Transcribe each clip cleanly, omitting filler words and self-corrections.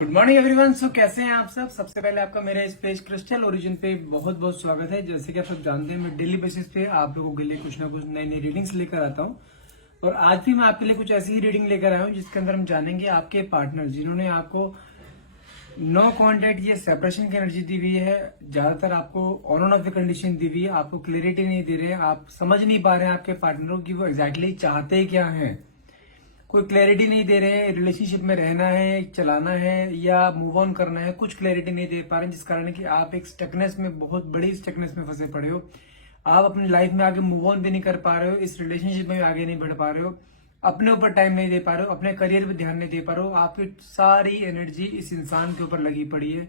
Good morning everyone. सो कैसे हैं आप सब। सबसे पहले आपका मेरे इस पेज क्रिस्टल ओरिजिन पे बहुत बहुत स्वागत है। जैसे कि आप सब जानते हैं मैं डेली बेसिस पे आप लोगों के लिए कुछ ना कुछ नई नई रीडिंग्स लेकर आता हूं और आज भी मैं आपके लिए कुछ ऐसी ही रीडिंग लेकर आया हूं जिसके अंदर हम जानेंगे आपके पार्टनर जिन्होंने आपको नो कॉन्टेक्ट ये सेपरेशन की एनर्जी दी हुई है। ज्यादातर आपको ऑन ऑफ द कंडीशन दी हुई है, आपको क्लियरिटी नहीं दे रहे हैं, आप समझ नहीं पा रहे हैं आपके पार्टनर को कि वो एग्जैक्टली चाहते क्या है। कोई क्लैरिटी नहीं दे रहे हैं, रिलेशनशिप में रहना है, चलाना है या मूव ऑन करना है, कुछ क्लैरिटी नहीं दे पा रहे हैं, जिस कारण कि आप एक स्टकनेस में, बहुत बड़ी स्टकनेस में फंसे पड़े हो। आप अपनी लाइफ में आगे मूव ऑन भी नहीं कर पा रहे हो, इस रिलेशनशिप में आगे नहीं बढ़ पा रहे हो, अपने ऊपर टाइम नहीं दे पा रहे हो, अपने करियर पे ध्यान नहीं दे पा रहे हो। आपकी सारी एनर्जी इस इंसान के ऊपर लगी पड़ी है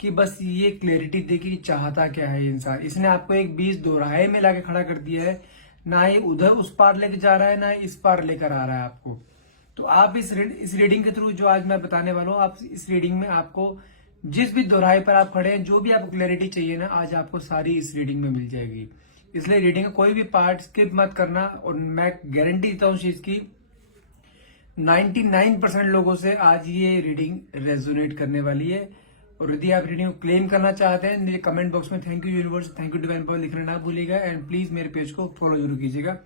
कि बस ये क्लैरिटी दे कि चाहता क्या है ये इंसान। इसने आपको एक बीच दोराहे में लाके खड़ा कर दिया है, ना ये उधर उस पार लेके जा रहा है, ना इस पार लेकर आ रहा है आपको। तो आप इस रीडिंग के थ्रू जो आज मैं बताने वाला हूँ, आप इस रीडिंग में आपको जिस भी दोराहे पर आप खड़े हैं, जो भी आपको क्लैरिटी चाहिए ना, आज आपको सारी इस रीडिंग में मिल जाएगी। इसलिए रीडिंग का कोई भी पार्ट स्किप मत करना। और मैं गारंटी देता हूँ चीज की 99% लोगों से आज ये रीडिंग रेजोनेट करने वाली है। और यदि आप रीडिंग को क्लेम करना चाहते हैं, मुझे कमेंट बॉक्स में thank you universe, thank you divine power लिखना ना भूलिएगा एंड प्लीज मेरे पेज को फॉलो जरूर कीजिएगा।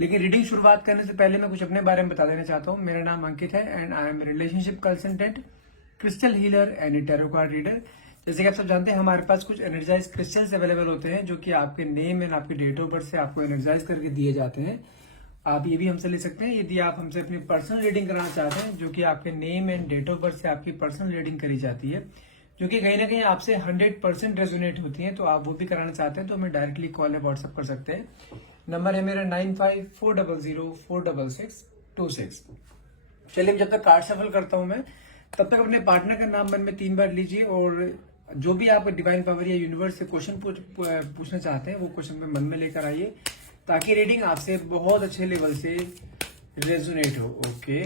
लेकिन रीडिंग शुरुआत करने से पहले मैं कुछ अपने बारे में बता देना चाहता हूँ। मेरा नाम अंकित है and I am relationship consultant, crystal healer and tarot card reader. जैसे कि आप सब जानते हैं हमारे पास कुछ एनर्जाइज क्रिस्टल्स अवेलेबल होते हैं जो कि आपके नेम एंड आपके डेट ऑफ बर्थ से आपको एनर्जाइज करके दिए जाते हैं। आप ये भी हमसे ले सकते हैं यदि आप हमसे अपनी पर्सनल रीडिंग कराना चाहते हैं, जो कि आपके name and date of birth से आपकी पर्सनल रीडिंग करी जाती है, जो कि कहीं ना कहीं आपसे 100% रेजोनेट होती है। तो आप वो भी कराना चाहते हैं तो हमें डायरेक्टली कॉल या व्हाट्सअप कर सकते हैं। नंबर है मेरा 9540062626। चलिए जब तक कार्ड सफल करता हूं मैं, तब तक अपने पार्टनर का नाम मन में 3 बार लीजिए और जो भी आप डिवाइन पावर या यूनिवर्स से क्वेश्चन पूछना चाहते हैं वो क्वेश्चन में मन में लेकर आइए, ताकि रीडिंग आपसे बहुत अच्छे लेवल से रेजोनेट हो। Okay,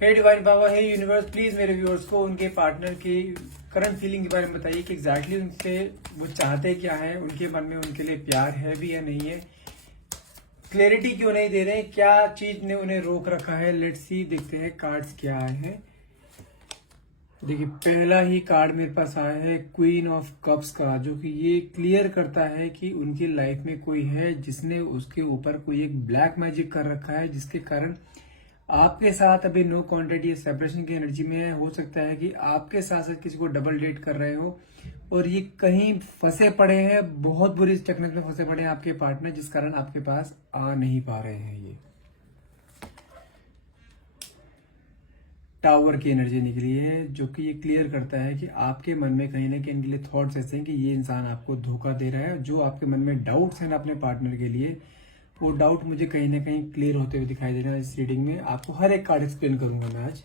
hey divine power, hey universe, please मेरे व्यूअर्स को उनके पार्टनर की करंट फीलिंग के बारे में बताइए कि एग्जैक्टली उनसे वो चाहते क्या है, उनके मन में उनके लिए प्यार है भी या नहीं है, क्लैरिटी क्यों नहीं दे रहे, क्या चीज ने उन्हें रोक रखा है। लेट्स सी, देखते हैं कार्ड्स क्या आए हैं। देखिए पहला ही कार्ड मेरे पास आया है क्वीन ऑफ कप्स का, जो कि ये क्लियर करता है कि उनकी लाइफ में कोई है जिसने उसके ऊपर कोई एक ब्लैक मैजिक कर रखा है, जिसके कारण आपके साथ अभी नो कॉन्टेक्ट या सेपरेशन की एनर्जी में है। हो सकता है कि आपके साथ साथ किसी को डबल डेट कर रहे हो और ये कहीं फंसे पड़े हैं, बहुत बुरी स्टकनेस में फंसे पड़े हैं आपके पार्टनर, जिस कारण आपके पास आ नहीं पा रहे हैं। ये टावर की एनर्जी निकली है, जो कि ये क्लियर करता है कि आपके मन में कहीं ना कहीं इनके लिए थॉट्स ऐसे हैं कि ये इंसान आपको धोखा दे रहा है। जो आपके मन में डाउट्स हैं ना अपने पार्टनर के लिए, वो डाउट मुझे कहीं ना कहीं क्लियर होते हुए दिखाई दे रहा है। इस रीडिंग में आपको हर एक कार्ड एक्सप्लेन करूंगा मैं आज।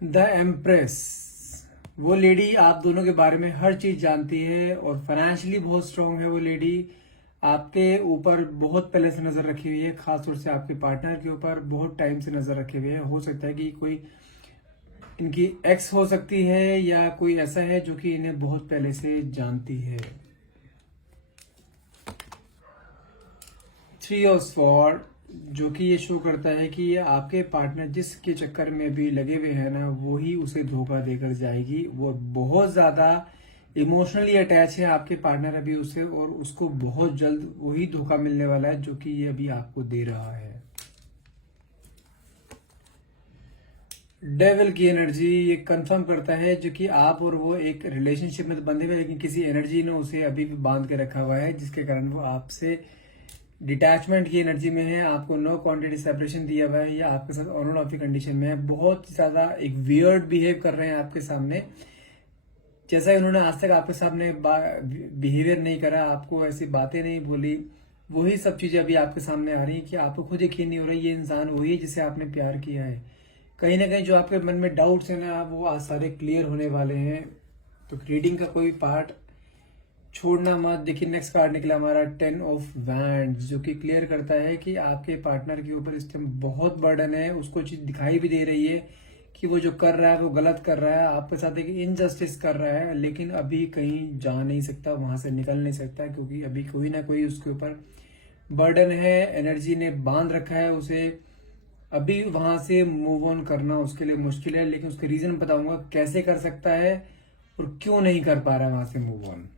द एम्प्रेस, वो लेडी आप दोनों के बारे में हर चीज जानती है और फाइनेंशियली बहुत स्ट्रांग है। वो लेडी आपके ऊपर बहुत पहले से नजर रखी हुई है, खासतौर से आपके पार्टनर के ऊपर बहुत टाइम से नजर रखे हुए है। हो सकता है कि कोई इनकी एक्स हो सकती है या कोई ऐसा है जो कि इन्हें बहुत पहले से जानती है। थ्री ऑफ स्वॉर्ड, जो कि ये शो करता है कि ये आपके पार्टनर जिसके चक्कर में भी लगे हुए हैं ना, वो ही उसे धोखा देकर जाएगी। वो बहुत ज्यादा इमोशनली अटैच है आपके पार्टनर अभी उससे, और उसको बहुत जल्द वही धोखा मिलने वाला है जो कि ये अभी आपको दे रहा है। डेविल की एनर्जी ये कंफर्म करता है जो कि आप और वो एक रिलेशनशिप में तो बंधे हुए, लेकिन किसी एनर्जी ने उसे अभी भी बांध के रखा हुआ है, जिसके कारण वो आपसे डिटैचमेंट की एनर्जी में है, आपको नो क्वांटिटी सेपरेशन दिया हुआ है या आपके साथ ऑन ऑफ की कंडीशन में है। बहुत ज्यादा एक वियर्ड बिहेव कर रहे हैं आपके सामने, जैसा उन्होंने आज तक आपके सामने बिहेवियर नहीं करा, आपको ऐसी बातें नहीं बोली, वही सब चीजें अभी आपके सामने आ रही है कि आपको खुद यकीन नहीं हो रहा है ये इंसान वही है जिसे आपने प्यार किया है। कहीं ना कहीं जो आपके मन में डाउट्स है ना, वो आज सारे क्लियर होने वाले हैं। तो रीडिंग का कोई पार्ट छोड़ना मत। देखिए नेक्स्ट कार्ड निकला हमारा 10 ऑफ वैंड्स, जो कि क्लियर करता है कि आपके पार्टनर के ऊपर इस टाइम बहुत बर्डन है, उसको चीज दिखाई भी दे रही है कि वो जो कर रहा है वो गलत कर रहा है, आपके साथ एक इनजस्टिस कर रहा है, लेकिन अभी कहीं जा नहीं सकता, वहां से निकल नहीं सकता, क्योंकि अभी कोई ना कोई उसके ऊपर बर्डन है, एनर्जी ने बांध रखा है उसे। अभी वहां से मूव ऑन करना उसके लिए मुश्किल है, लेकिन उसके रीजन बताऊंगा कैसे कर सकता है और क्यों नहीं कर पा रहा है वहां से मूव ऑन।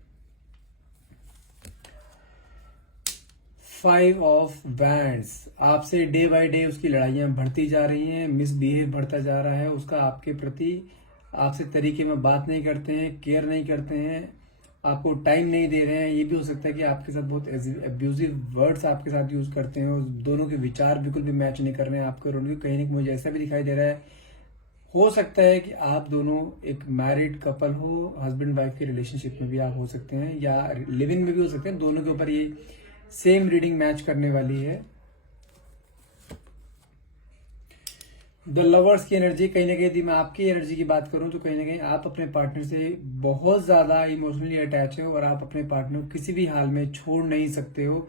5 ऑफ वैंड्स, आपसे डे बाय डे उसकी लड़ाइयां बढ़ती जा रही हैं, मिसबिहेव बढ़ता जा रहा है उसका आपके प्रति, आपसे तरीके में बात नहीं करते हैं, केयर नहीं करते हैं, आपको टाइम नहीं दे रहे हैं। ये भी हो सकता है कि आपके साथ बहुत एब्यूजिव वर्ड्स आपके साथ यूज करते हैं और दोनों के विचार बिल्कुल भी मैच नहीं कर रहे हैं आपके और उनके। कहीं ना कहीं मुझे ऐसा भी दिखाई दे रहा है, हो सकता है कि आप दोनों एक मैरिड कपल हो, हस्बैंड वाइफ के रिलेशनशिप में भी आप हो सकते हैं या लिविंग में भी हो सकते हैं। दोनों के ऊपर ये सेम रीडिंग मैच करने वाली है। द लवर्स की एनर्जी, कहीं ना कहीं यदि मैं आपकी एनर्जी की बात करूं तो कहीं ना कहीं आप अपने पार्टनर से बहुत ज्यादा इमोशनली अटैच हो और आप अपने पार्टनर को किसी भी हाल में छोड़ नहीं सकते हो।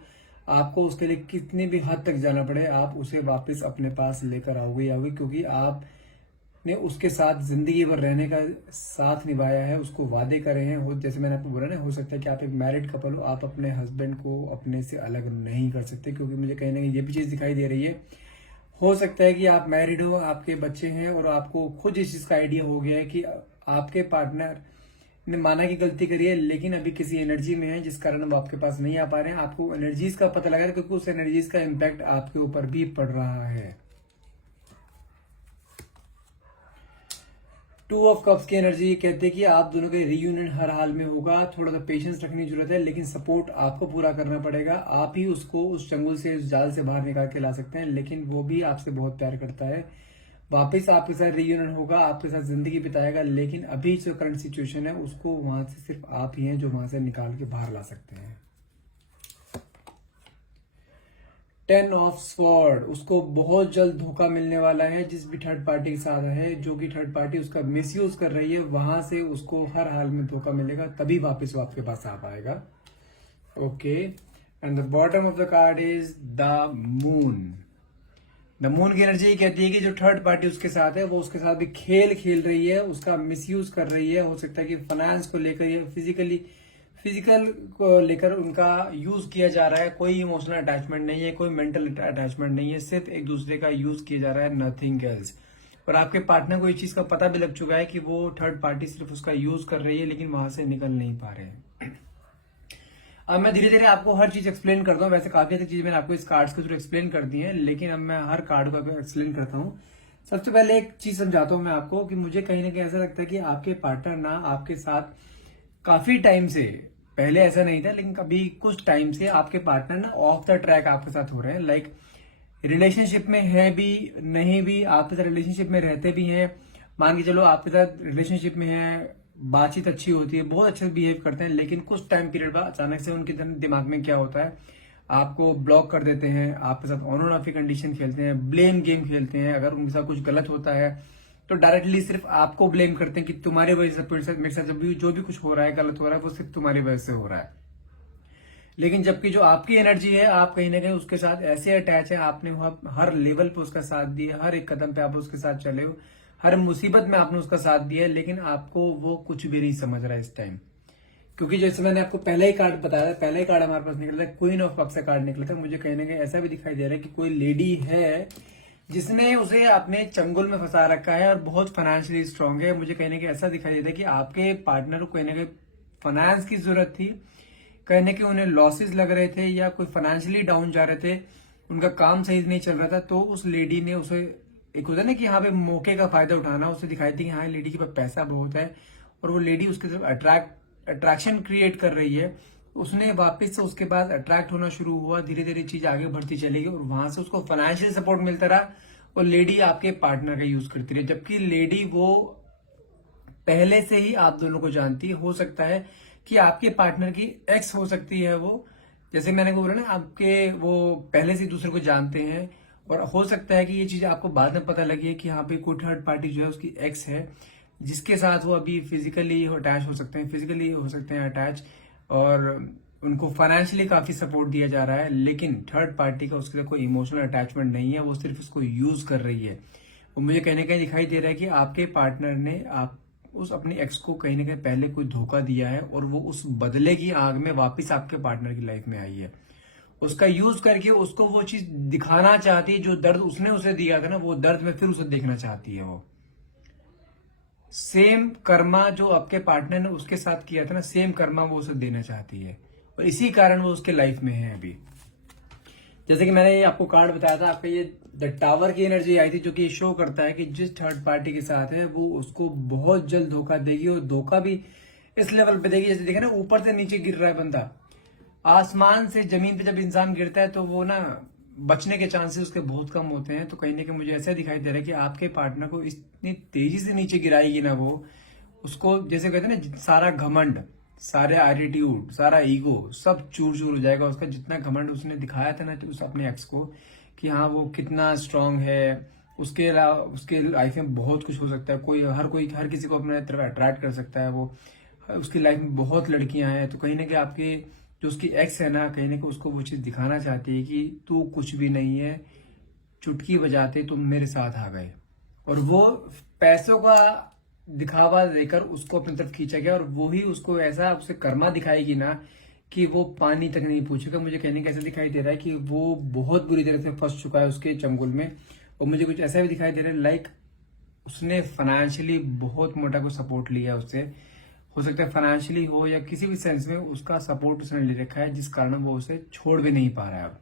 आपको उसके लिए कितनी भी हद तक जाना पड़े आप उसे वापस अपने पास लेकर आओगे आओगे, क्योंकि आपने उसके साथ जिंदगी भर रहने का साथ निभाया है, उसको वादे करे हैं। हो जैसे मैंने आपको बोला ना, हो सकता है कि आप एक मैरिड कपल हो, आप अपने हस्बैंड को अपने से अलग नहीं कर सकते, क्योंकि मुझे कहीं ना कहीं ये भी चीज दिखाई दे रही है। हो सकता है कि आप मैरिड हो, आपके बच्चे हैं और आपको खुद इस चीज का आइडिया हो गया है कि आपके पार्टनर ने माना कि गलती करी है, लेकिन अभी किसी एनर्जी में है जिस कारण वो आपके पास नहीं आ पा रहे हैं। आपको एनर्जीज का पता लगा है क्योंकि उस एनर्जीज का इम्पैक्ट आपके ऊपर भी पड़ रहा है। 2 ऑफ कप्स की एनर्जी कहते हैं कि आप दोनों का रीयूनियन हर हाल में होगा। थोड़ा सा पेशेंस रखने की जरूरत है, लेकिन सपोर्ट आपको पूरा करना पड़ेगा। आप ही उसको उस चंगुल से, उस जाल से बाहर निकाल के ला सकते हैं, लेकिन वो भी आपसे बहुत प्यार करता है। वापस आपके साथ रीयूनियन होगा, आपके साथ जिंदगी बिताएगा, लेकिन अभी जो करंट सिचुएशन है उसको वहां से सिर्फ आप ही हैं जो वहां से निकाल के बाहर ला सकते हैं। 10 ऑफ स्वॉर्ड, उसको बहुत जल्द धोखा मिलने वाला है जिस भी थर्ड पार्टी के साथ है, जो कि थर्ड पार्टी उसका मिसयूज कर रही है, वहां से उसको हर हाल में धोखा मिलेगा, तभी वापस वो आपके पास आ पाएगा। Okay, and the bottom of the card is the moon. The moon की एनर्जी कहती है कि जो थर्ड पार्टी उसके साथ है वो उसके साथ भी खेल खेल रही है, उसका मिसयूज कर रही है। हो सकता है कि फाइनेंस को लेकर या फिजिकल को लेकर उनका यूज किया जा रहा है। कोई इमोशनल अटैचमेंट नहीं है, कोई मेंटल अटैचमेंट नहीं है, सिर्फ एक दूसरे का यूज किया जा रहा है, नथिंग एल्स। और आपके पार्टनर को इस चीज का पता भी लग चुका है कि वो थर्ड पार्टी सिर्फ उसका यूज कर रही है, लेकिन वहां से निकल नहीं पा रहे हैं। अब मैं धीरे धीरे आपको हर चीज एक्सप्लेन करता हूँ। वैसे काफी अच्छी चीज मैंने आपको इस कार्ड्स के थ्रू एक्सप्लेन कर दी है, लेकिन अब मैं हर कार्ड को एक्सप्लेन करता हूँ। सबसे पहले एक चीज समझाता हूँ मैं आपको कि मुझे कहीं ना कहीं ऐसा लगता है कि आपके पार्टनर ना आपके साथ काफी टाइम से, पहले ऐसा नहीं था लेकिन कभी कुछ टाइम से आपके पार्टनर ना ऑफ द ट्रैक आपके साथ हो रहे हैं। लाइक रिलेशनशिप में है भी नहीं भी, आपके साथ रिलेशनशिप में रहते भी हैं, मान के चलो आपके साथ रिलेशनशिप में है, बातचीत अच्छी होती है, बहुत अच्छे से बिहेव करते हैं, लेकिन कुछ टाइम पीरियड बाद अचानक से उनके दिमाग में क्या होता है, आपको ब्लॉक कर देते हैं, आपके साथ ऑन ऑफ की कंडीशन खेलते हैं, ब्लेम गेम खेलते हैं। अगर उनके साथ कुछ गलत होता है तो डायरेक्टली सिर्फ आपको ब्लेम करते हैं कि तुम्हारी वजह से मेरे साथ जो भी कुछ हो रहा है, गलत हो रहा है, वो सिर्फ तुम्हारी वजह से हो रहा है। लेकिन जबकि जो आपकी एनर्जी है, आप कहीं ना कहीं उसके साथ ऐसे अटैच है, आपने हर लेवल पे उसका साथ दिया, हर एक कदम पे आप उसके साथ चले हो, हर मुसीबत में आपने उसका साथ दिया, लेकिन आपको वो कुछ भी नहीं समझ रहा है इस टाइम। क्योंकि जैसे मैंने आपको पहले ही कार्ड बताया था, पहले ही कार्ड हमारे पास निकला था, क्वीन ऑफ कप्स का कार्ड निकला था। मुझे कहीं ना कहीं ऐसा भी दिखाई दे रहा है कि कोई लेडी है जिसने उसे अपने चंगुल में फंसा रखा है और बहुत फाइनेंशियली स्ट्रांग है। मुझे कहीं ना कहीं ऐसा दिखाई देता है कि आपके पार्टनर को कहीं ना कहीं फाइनेंस की जरूरत थी, कहीं ना कहीं उन्हें लॉसेस लग रहे थे या कोई फाइनेंशियली डाउन जा रहे थे, उनका काम सही नहीं चल रहा था, तो उस लेडी ने उसे, एक होता है ना कि यहाँ पे मौके का फायदा उठाना, उसे दिखाई थी कि हाँ लेडी के पास पैसा बहुत है और वो लेडी उसकी तरफ अट्रैक्शन क्रिएट कर रही है। उसने वापस से उसके बाद अट्रैक्ट होना शुरू हुआ, धीरे धीरे चीज आगे बढ़ती चलेगी और वहां से उसको फाइनेंशियल सपोर्ट मिलता रहा और लेडी आपके पार्टनर का यूज करती रही, जबकि लेडी वो पहले से ही आप दोनों को जानती है। हो सकता है कि आपके पार्टनर की एक्स हो सकती है वो, जैसे मैंने बोला ना, आपके वो पहले से दूसरे को जानते हैं और हो सकता है कि ये चीज आपको बाद में पता लगी है कि यहाँ पे कोई थर्ड पार्टी जो है उसकी एक्स है, जिसके साथ वो अभी फिजिकली अटैच हो सकते हैं, फिजिकली हो सकते हैं अटैच, और उनको फाइनेंशियली काफी सपोर्ट दिया जा रहा है, लेकिन थर्ड पार्टी का उसके लिए कोई इमोशनल अटैचमेंट नहीं है, वो सिर्फ उसको यूज कर रही है। और मुझे कहीं ना कहीं दिखाई दे रहा है कि आपके पार्टनर ने आप उस अपनी एक्स को कहीं ना कहीं पहले कोई धोखा दिया है और वो उस बदले की आग में वापस आपके पार्टनर की लाइफ में आई है। उसका यूज करके उसको वो चीज दिखाना चाहती है, जो दर्द उसने उसे दिया था ना, वो दर्द में फिर उसे देखना चाहती है। वो सेम कर्मा जो आपके पार्टनर ने उसके साथ किया था ना, सेम कर्मा वो उसे देना चाहती है, और इसी कारण वो उसके लाइफ में है अभी। जैसे कि मैंने आपको कार्ड बताया था, आपका ये द टावर की एनर्जी आई थी, जो कि शो करता है कि जिस थर्ड पार्टी के साथ है वो उसको बहुत जल्द धोखा देगी, और धोखा भी इस लेवल पे देगी। जैसे देखे ना, ऊपर से नीचे गिर रहा है बंदा, आसमान से जमीन पे जब इंसान गिरता है तो वो ना बचने के चांसेस उसके बहुत कम होते हैं। तो कहीं ना कहीं मुझे ऐसा दिखाई दे रहा है कि आपके पार्टनर को इतनी तेजी से नीचे गिराएगी ना वो, उसको जैसे कहते हैं ना, सारा घमंड, सारे एटीट्यूड, सारा ईगो सब चूर चूर हो जाएगा उसका। जितना घमंड उसने दिखाया था ना तो उस अपने एक्स को कि हाँ वो कितना स्ट्रांग है, उसके अलावा उसके लाइफ में बहुत कुछ हो सकता है, कोई हर किसी को अपने तरफ अट्रैक्ट कर सकता है वो, उसकी लाइफ में बहुत लड़कियां हैं। तो कहीं ना कहीं आपके जो उसकी एक्स है ना, कहीं ना कहीं उसको वो चीज दिखाना चाहती है कि तू कुछ भी नहीं है, चुटकी बजाते तुम मेरे साथ आ गए। और वो पैसों का दिखावा देकर उसको अपनी तरफ खींचा गया, और वो ही उसको ऐसा उसे कर्मा दिखाएगी ना कि वो पानी तक नहीं पूछेगा। मुझे कहने का ऐसा दिखाई दे रहा है कि वो बहुत बुरी तरह से फंस चुका है उसके चंगुल में। और मुझे कुछ ऐसा भी दिखाई दे रहा है लाइक उसने फाइनेंशियली बहुत मोटा को सपोर्ट लिया उससे, हो सकता है फाइनेंशियली हो या किसी भी सेंस में उसका सपोर्ट उसने ले रखा है, जिस कारण वो उसे छोड़ भी नहीं पा रहा है अब।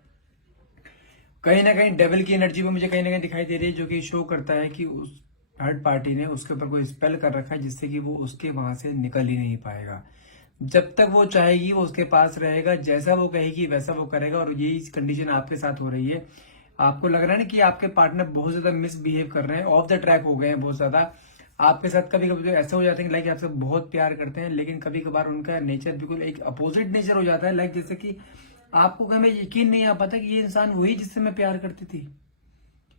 कहीं ना कहीं डेविल की एनर्जी वो मुझे कहीं ना कहीं दिखाई दे रही है, जो कि शो करता है कि उस थर्ड पार्टी ने उसके ऊपर कोई स्पेल कर रखा है, जिससे कि वो उसके वहां से निकल ही नहीं पाएगा। जब तक वो चाहेगी वो उसके पास रहेगा, जैसा वो कहेगी वैसा वो करेगा। और यही कंडीशन आपके साथ हो रही है। आपको लग रहा है ना कि आपके पार्टनर बहुत ज्यादा मिसबिहेव कर रहे हैं, ऑफ द ट्रैक हो गए हैं बहुत ज्यादा आपके साथ। कभी कभी तो ऐसा हो जाता है कि लाइक आपसे बहुत प्यार करते हैं, लेकिन कभी कभार उनका नेचर बिल्कुल एक अपोजिट नेचर हो जाता है। लाइक जैसे कि आपको हमें यकीन नहीं आ पाता कि ये इंसान वही जिससे मैं प्यार करती थी।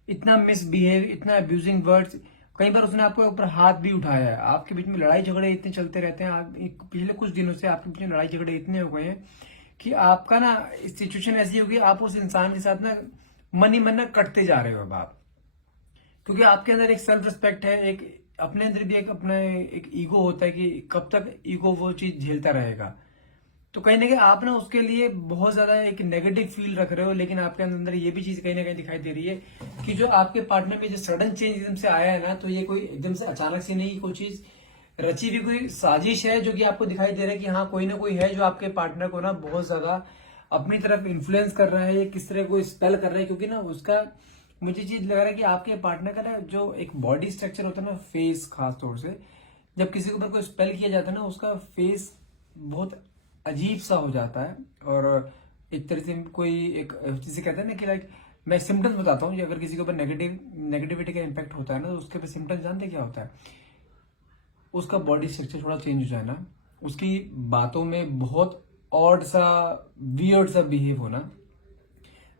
इतना मिसबिहेव, इतना अब्यूजिंग वर्ड्स, कई बार उसने आपके ऊपर हाथ भी उठाया है। आपके बीच में लड़ाई झगड़े इतने चलते रहते हैं, पिछले कुछ दिनों से आपके बीच में लड़ाई झगड़े इतने हो गए हैं कि आपका ना सिचुएशन ऐसी होगी, आप उस इंसान के साथ ना मन ही मन ना कटते जा रहे हो अब आप। क्योंकि आपके अंदर एक सेल्फ रिस्पेक्ट है, एक अपने अंदर भी एक अपना एक ईगो होता है कि कब तक ईगो वो चीज झेलता रहेगा। तो कहीं ना कहीं आप ना उसके लिए बहुत ज्यादा एक नेगेटिव फील रख रहे हो, लेकिन आपके अंदर ये भी चीज कहीं ना कहीं दिखाई दे रही है कि जो आपके पार्टनर में जो सडन चेंज एकदम से आया है ना, तो ये कोई एकदम से अचानक से नहीं, कोई चीज रची हुई कोई साजिश है, जो कि आपको दिखाई दे रहा है कि हाँ कोई ना कोई है जो आपके पार्टनर को ना बहुत ज्यादा अपनी तरफ इन्फ्लुएंस कर रहा है, किस तरह को स्पेल कर रहा है। क्योंकि ना उसका मुझे चीज लग रहा है कि आपके पार्टनर का ना जो एक बॉडी स्ट्रक्चर होता है ना, फेस खास तौर से जब किसी के ऊपर कोई स्पेल किया जाता है ना, उसका फेस बहुत अजीब सा हो जाता है। और एक तरह से कोई एक जिसे कहते हैं ना कि लाइक मैं सिम्टम्स बताता हूँ, अगर किसी के ऊपर नेगेटिविटी का इम्पैक्ट होता है ना, तो उसके ऊपर सिम्टम्स जानते क्या होता है? उसका बॉडी स्ट्रक्चर थोड़ा चेंज हो जाना, उसकी बातों में बहुत ऑड सा वियर्ड सा बिहेव होना,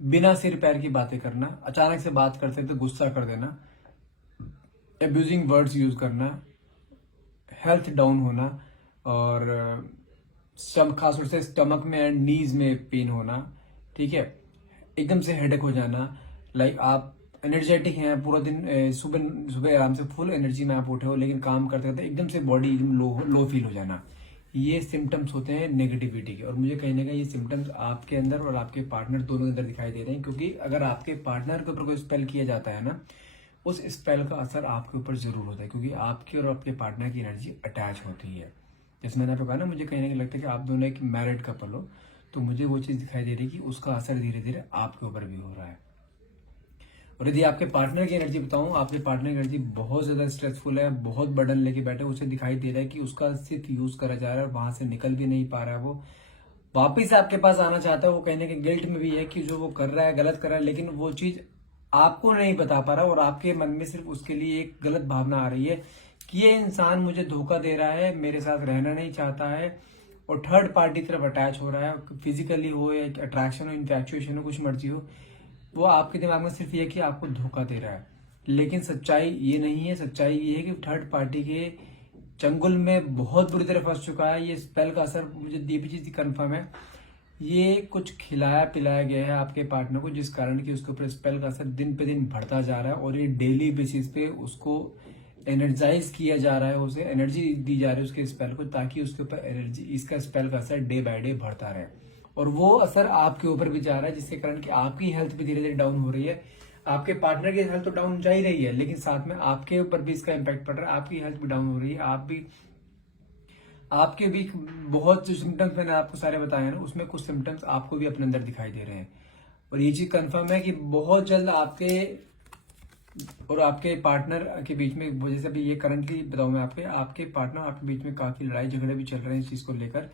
बिना सिर पैर की बातें करना, अचानक से बात करते तो गुस्सा कर देना, एब्यूजिंग वर्ड्स यूज करना, हेल्थ डाउन होना, और खास तौर से स्टमक में एंड नीज में पेन होना, ठीक है, एकदम से हेडेक हो जाना। लाइक आप एनर्जेटिक हैं पूरा दिन, सुबह सुबह आराम से फुल एनर्जी में आप उठे हो, लेकिन काम करते करते एकदम से बॉडी एकदम लो फील हो जाना, ये सिम्टम्स होते हैं नेगेटिविटी के। और मुझे कहीं ना कहीं ये सिम्टम्स आपके अंदर और आपके पार्टनर दोनों के अंदर दिखाई दे रहे हैं। क्योंकि अगर आपके पार्टनर के ऊपर कोई स्पेल किया जाता है ना, उस स्पेल का असर आपके ऊपर जरूर होता है, क्योंकि आपकी और आपके पार्टनर की एनर्जी अटैच होती है। जैसे मैंने आपको कहा ना, मुझे कहीं ना कहीं लगता है कि आप दोनों एक मैरिड कपल हो, तो मुझे वो चीज दिखाई दे रही है कि उसका असर धीरे धीरे आपके ऊपर भी हो रहा है। और यदि आपके पार्टनर की एनर्जी बताऊं, आपके पार्टनर की एनर्जी बहुत ज्यादा स्ट्रेसफुल है, बहुत बर्डन लेके बैठे, उसे दिखाई दे रहा है कि उसका सिर्फ यूज करा जा रहा है और वहां से निकल भी नहीं पा रहा है। वो वापिस आपके पास आना चाहता है, वो कहने के गिल्ट में भी है कि जो वो कर रहा है गलत कर रहा है, लेकिन वो चीज आपको नहीं बता पा रहा, और आपके मन में सिर्फ उसके लिए एक गलत भावना आ रही है कि ये इंसान मुझे धोखा दे रहा है, मेरे साथ रहना नहीं चाहता है, और थर्ड पार्टी तरफ अटैच हो रहा है, फिजिकली हो या अट्रैक्शन हो, इन्फैक्चुएशन हो, कुछ मर्जी हो, वो आपके दिमाग में सिर्फ ये कि आपको धोखा दे रहा है। लेकिन सच्चाई ये नहीं है, सच्चाई ये है कि थर्ड पार्टी के चंगुल में बहुत बुरी तरह फंस चुका है। ये स्पेल का असर मुझे दीपी चीज कंफर्म है, ये कुछ खिलाया पिलाया गया है आपके पार्टनर को, जिस कारण की उसके ऊपर स्पेल का असर दिन पे दिन बढ़ता जा रहा है, और ये डेली बेसिस पे उसको एनर्जाइज किया जा रहा है, उसे एनर्जी दी जा रही है उसके स्पेल को, ताकि उसके ऊपर एनर्जी इसका स्पेल का असर डे बाय डे बढ़ता रहे। और वो असर आपके ऊपर भी जा रहा है, जिसके कारण कि आपकी हेल्थ भी धीरे धीरे डाउन हो रही है। आपके पार्टनर की हेल्थ तो डाउन जा ही रही है, लेकिन साथ में आपके ऊपर भी इसका इम्पैक्ट पड़ रहा है, आपकी हेल्थ भी डाउन हो रही है। आपके भी बहुत जो सिम्टम्स मैंने आपको सारे बताए हैं ना, उसमें कुछ सिम्टम्स आपको भी अपने अंदर दिखाई दे रहे हैं। और ये चीज कंफर्म है कि बहुत जल्द आपके और आपके पार्टनर के बीच में, जैसे अभी ये करंटली बताऊं मैं आपके पार्टनर आपके बीच में काफी लड़ाई झगड़े भी चल रहे हैं इस चीज को लेकर।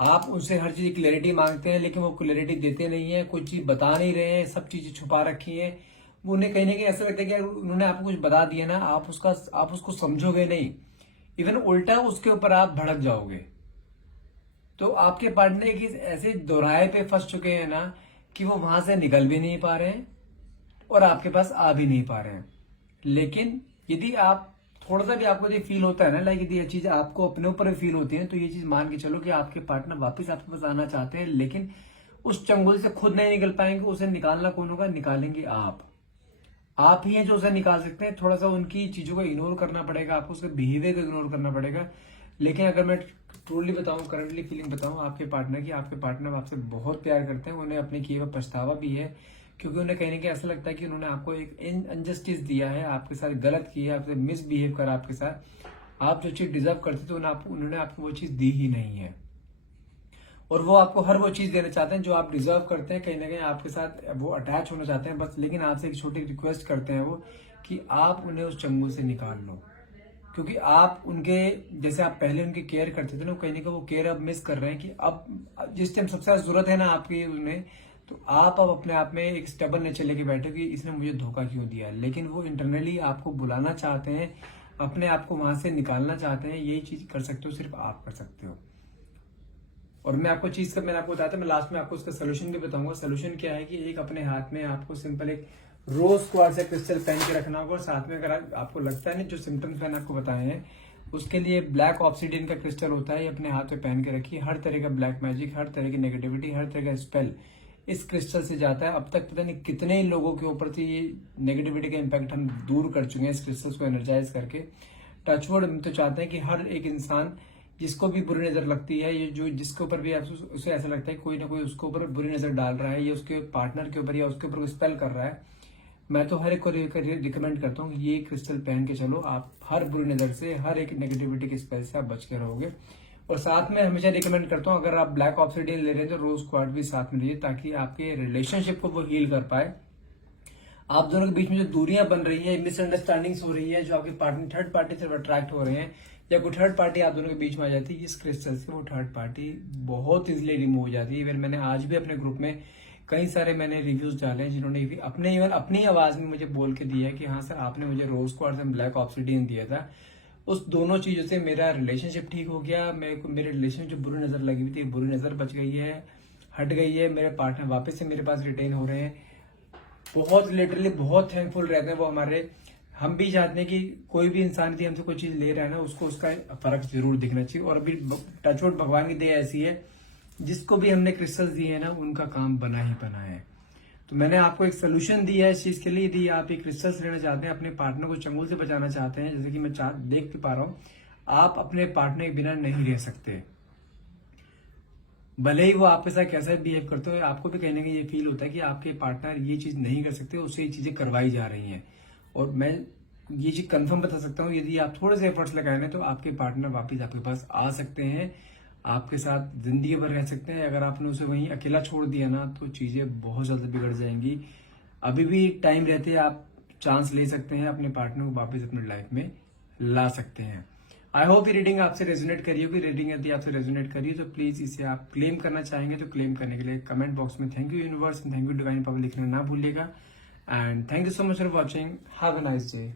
आप उनसे हर चीज क्लैरिटी मांगते हैं, लेकिन वो क्लैरिटी देते नहीं है, कुछ चीज बता नहीं रहे हैं, सब चीजें छुपा रखी हैं। वो उन्हें कहीं ना कहीं ऐसा लगता है कि यार उन्होंने आपको कुछ बता दिया ना, आप उसको समझोगे नहीं, इवन उल्टा उसके ऊपर आप भड़क जाओगे। तो आपके पार्टनर एक ऐसे दोराहे पे फंस चुके हैं ना कि वो वहां से निकल भी नहीं पा रहे हैं और आपके पास आ भी नहीं पा रहे हैं। लेकिन यदि आप थोड़ा सा भी आपको ये फील होता है ना, लाइक यदि ये चीज आपको अपने ऊपर भी फील होती है, तो ये चीज मान के चलो कि आपके पार्टनर वापस आपके पास आना चाहते हैं, लेकिन उस चंगुल से खुद नहीं निकल पाएंगे। उसे निकालना कौन होगा? निकालेंगे आप ही हैं जो उसे निकाल सकते हैं। थोड़ा सा उनकी चीजों को इग्नोर करना पड़ेगा आपको, उसके बिहेवियर को इग्नोर करना पड़ेगा। लेकिन अगर मैं ट्रूली बताऊं, करंटली फीलिंग बताऊं आपके पार्टनर की, आपके पार्टनर आपसे बहुत प्यार करते हैं। उन्हें अपने किए हुए पछतावा भी है, क्योंकि उन्हें कहीं ना कहीं ऐसा लगता है कि उन्होंने आपको एक इनजस्टिस दिया है, आपके साथ गलत किया, आपसे मिसबिहेव करा आपके साथ। आप जो चीज डिजर्व करते थे उन्होंने आपको वो चीज दी ही नहीं है, और वो आपको हर वो चीज देना चाहते हैं जो आप डिजर्व करते हैं। कहीं ना कहीं आपके साथ वो अटैच होना चाहते हैं बस, लेकिन आपसे एक छोटी रिक्वेस्ट करते हैं वो कि आप उन्हें उस चंगुल से निकाल लो। क्योंकि आप उनके जैसे आप पहले उनकी केयर करते थे ना, कहीं ना कहीं वो केयर अब मिस कर रहे हैं कि अब जिस टाइम सबसे ज्यादा जरूरत है ना आपकी उन्हें, तो आप अब अपने आप में एक स्टेबल नेचर लेके बैठे कि इसने मुझे धोखा क्यों दिया। लेकिन वो इंटरनली आपको बुलाना चाहते हैं, अपने आप को वहां से निकालना चाहते हैं। यही चीज कर सकते हो, सिर्फ आप कर सकते हो। और मैं आपको मैंने आपको बताया था, मैं लास्ट में आपको उसका सोल्यूशन भी बताऊंगा। सोल्यूशन क्या है कि एक अपने हाथ में आपको सिंपल एक रोज क्वार्ट्ज या क्रिस्टल पहन के रखना होगा, और साथ में अगर आपको लगता है ना जो सिम्टम्स मैंने आपको बताए हैं, उसके लिए ब्लैक ऑब्सिडियन का क्रिस्टल होता है, ये अपने हाथ में पहन के रखिए। हर तरह का ब्लैक मैजिक, हर तरह की नेगेटिविटी, हर तरह का स्पेल इस क्रिस्टल से जाता है। अब तक पता नहीं कितने ही लोगों के ऊपर से ये नेगेटिविटी का इम्पैक्ट हम दूर कर चुके हैं इस क्रिस्टल्स को एनर्जाइज करके। टचवुड, हम तो चाहते हैं कि हर एक इंसान जिसको भी बुरी नजर लगती है, ये जो जिसके ऊपर भी उसे ऐसा लगता है कोई ना कोई उसके ऊपर बुरी नजर डाल रहा है, या उसके पार्टनर के ऊपर या उसके ऊपर स्पेल कर रहा है, मैं तो हर एक को रिकमेंड करता हूँ ये क्रिस्टल पहन के चलो। आप हर बुरी नजर से, हर एक नेगेटिविटी के स्पेल से आप बच के रहोगे। और साथ में हमेशा रिकमेंड करता हूँ, अगर आप ब्लैक ऑब्सिडियन ले रहे हैं तो रोज क्वार्ट्ज भी साथ में लीजिए, ताकि आपके रिलेशनशिप को वो हील कर पाए। आप दोनों के बीच में जो दूरियां बन रही है, मिसअंडरस्टैंडिंग्स हो रही है, जो आपके पार्टनर थर्ड पार्टी से अट्रैक्ट हो रहे हैं, या कोई थर्ड पार्टी आप दोनों के बीच में आ जाती है, इस क्रिस्टल से वो थर्ड पार्टी बहुत इजिली रिमूव हो जाती है। इवन मैंने आज भी अपने ग्रुप में कई सारे मैंने रिव्यूज डाले हैं, जिन्होंने अपनी आवाज में मुझे बोल के दिया है कि हाँ सर, आपने मुझे रोज क्वार्ट्ज एंड ब्लैक ऑब्सिडियन दिया था, उस दोनों चीजों से मेरा रिलेशनशिप ठीक हो गया। मेरे रिलेशन जो बुरी नजर लगी हुई थी, बुरी नजर बच गई है, हट गई है। मेरे पार्टनर वापस से मेरे पास रिटेन हो रहे हैं। बहुत लिटरली बहुत थैंकफुल रहते हैं वो हमारे। हम भी चाहते हैं कि कोई भी इंसान यदि हमसे कोई चीज ले रहा है ना, उसको उसका फर्क जरूर दिखना चाहिए। और अभी टचवुड भगवान की दया ऐसी है, जिसको भी हमने क्रिस्टल्स दिए हैं ना, उनका काम बना ही बना है। तो मैंने आपको एक सोल्यूशन दिया है इस चीज के लिए। यदि आप एक क्रिस्टल्स लेना चाहते हैं, अपने पार्टनर को चंगुल से बचाना चाहते हैं, जैसे कि मैं देख पा रहा हूं, आप अपने पार्टनर के बिना नहीं रह सकते। भले ही वो आपके साथ कैसा बिहेव करते हो, आपको भी कहीं ना कहीं ये फील होता है कि आपके पार्टनर ये चीज नहीं कर सकते, उससे ये चीजें करवाई जा रही हैं। और मैं ये चीज कंफर्म बता सकता हूँ, यदि आप थोड़े से एफर्ट्स लगाए तो आपके पार्टनर वापस आपके पास आ सकते हैं, आपके साथ जिंदगी भर रह सकते हैं। अगर आपने उसे वहीं अकेला छोड़ दिया ना, तो चीजें बहुत ज्यादा बिगड़ जाएंगी। अभी भी टाइम रहते आप चांस ले सकते हैं, अपने पार्टनर को वापस अपनी लाइफ में ला सकते हैं। आई होप ये रीडिंग आपसे रेजोनेट करी होगी। रीडिंग यदि आपसे रेजोनेट करी तो प्लीज इसे आप क्लेम करना चाहेंगे तो क्लेम करने के लिए कमेंट बॉक्स में thank you universe, thank you divine power लिखना ना भूलिएगा। And thank you so much for watching. Have a nice day.